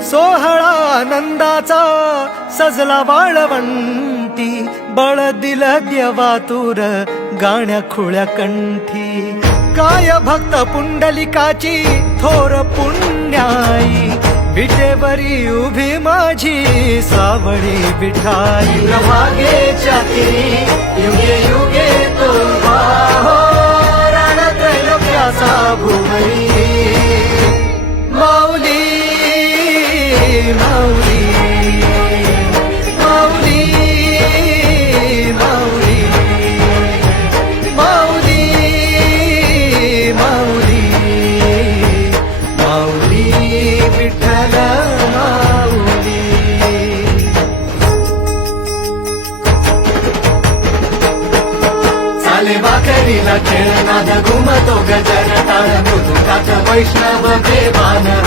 सोहळा आनंदाचा सजला वाळवंटी, बळ दिलं देवातूर गाण्या खुळ्या कंठी. काय भक्त पुंडलिकाची थोर पुण्याई, विटेवरी उभी माझी सावळी विठाई. प्रभागेच्या तिरी युगे युगे तो उभा हो, रणत्रैलोक्याचा भुवई. माऊली माऊली माऊली माऊली माऊली माऊली माऊली विठ्ठल माऊली. चाले भाकरीला खेळ नाद घुमतो गजर टाळ, मृदुकात वैष्णव देवान